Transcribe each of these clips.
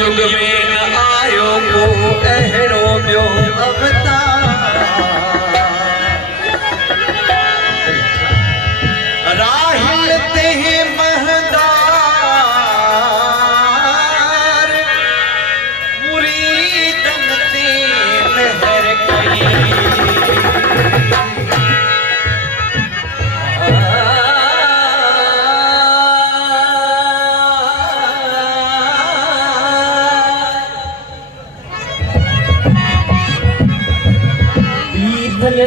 कलयुग में न आयो को अहड़ो ॿियो अवतार राहिल ते महदार मुरीदन ते महर कई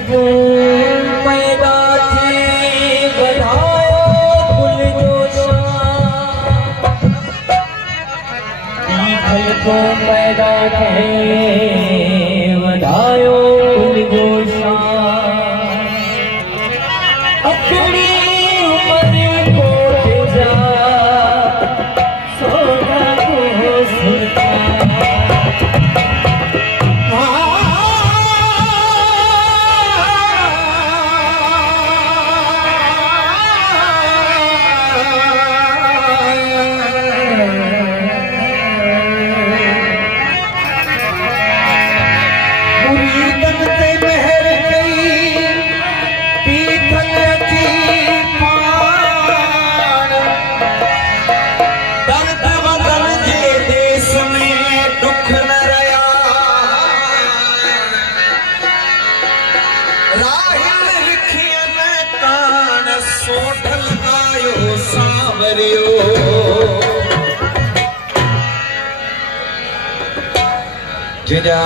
तू पैदा थी बधायो कुल जोशां को पैदा थे बधायो कुल जोशां अपनी उम्र को जा सोना को सुनता सोठल आयो सांवरियो जेजा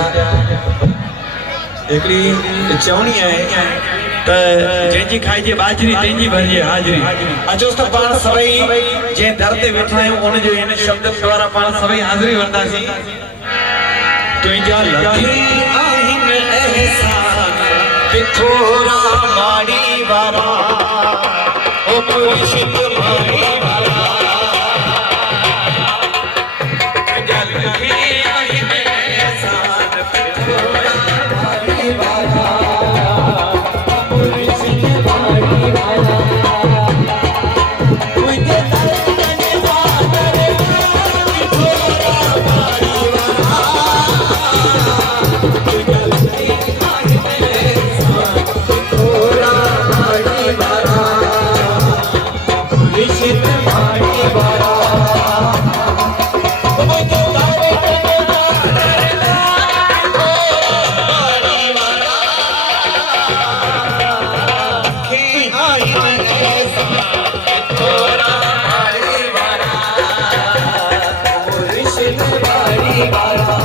एकड़ी चवणी है त जेजी खाइजे बाजरी तेजी भरजे हाजरी अचो त पाण सभई जे दर ते वेठा आहियूं उन जो इन शब्द द्वारा पाण सभई हाजरी वरदासी तुंहिंजा लखी आहिन एहसान पिथोरा माड़ी वारा ओ मुर्शिद माड़ी वाला तुंहिंजा लखी आहिन एहसान पिथोरा माड़ी वाला मुर्शिद माड़ी वाला तुंहिंजे दर्शन वादर पिथोरा माड़ी वाला तुंहिंजा लखी आहिन एहसान पिथोरा माड़ी वाला मुर्शिद माड़ी वाला मुझे तारे कन्या दरला माड़ी वाला के आहिन एहसान पिथोरा माड़ी वाला मुर्शिद माड़ी वाला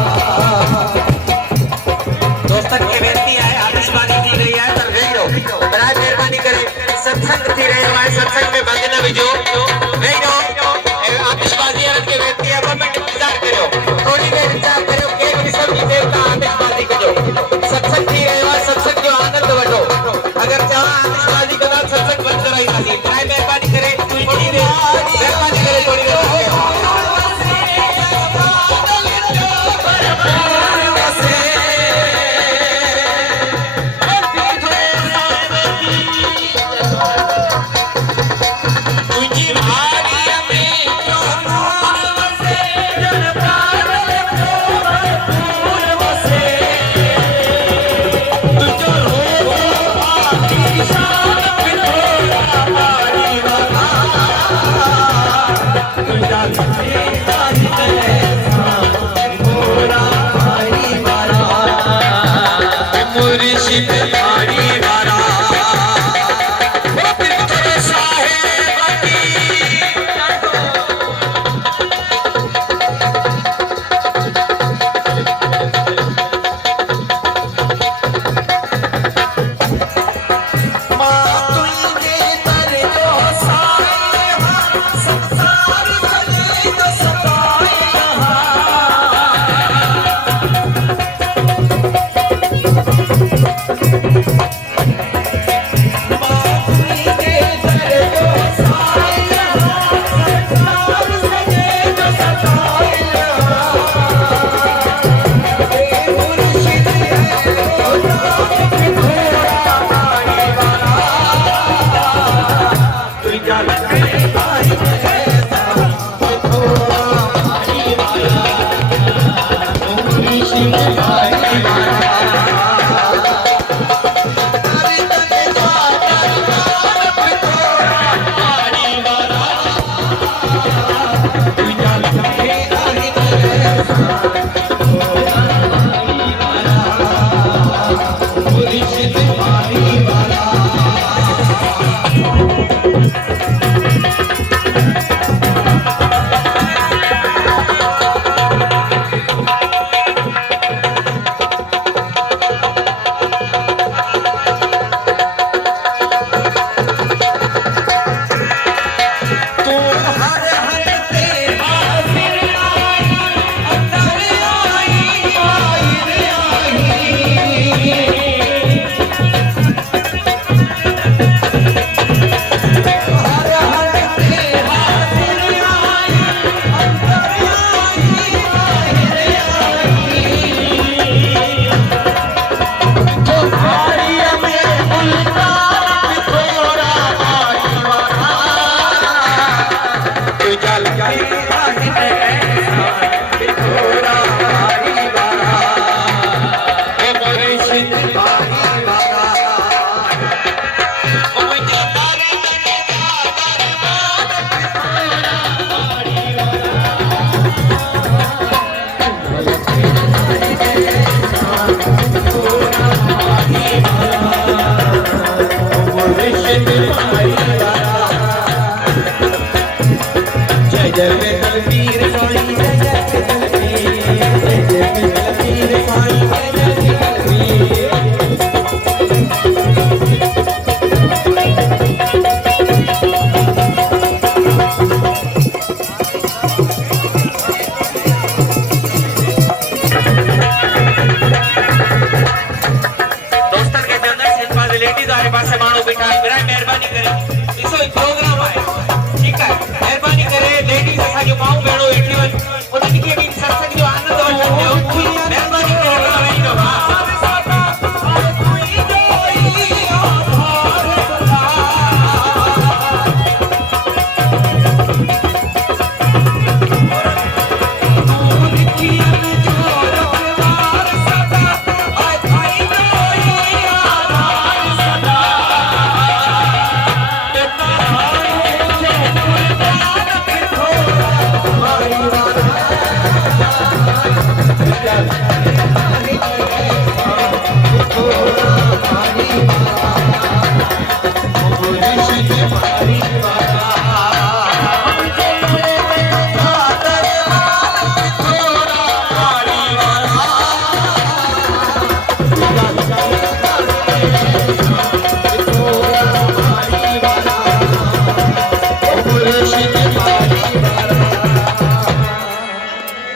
दोस्तन की बेनती है आतिशबाजी की गई है तर वेठो बराए मेहरबानी करे सत्संग थी रहियो आहे सत्संग में बंद न विझो वेठो चल थोड़ा मारी बारा ओ मुर्शिद मारी बारा ओ मुझे तारे जय जय तलबीर साईं जय जय तलबीर जय जय तलबीर साईं जय जय तलबीर दोस्तन के अंदर सिर्फ लेडीज आए पास से मानो बिठा मेरा मेहरबानी करे इसो एक प्रोग्राम आए ठीक है मेहरबानी करे लेडीज असा जो माऊ भेणो वेठी वन उन्हनि खे बि सत्संग जो आनंद वठण ॾियो मेहरबानी करे वेही रहो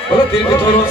बोलो दिल के थोरो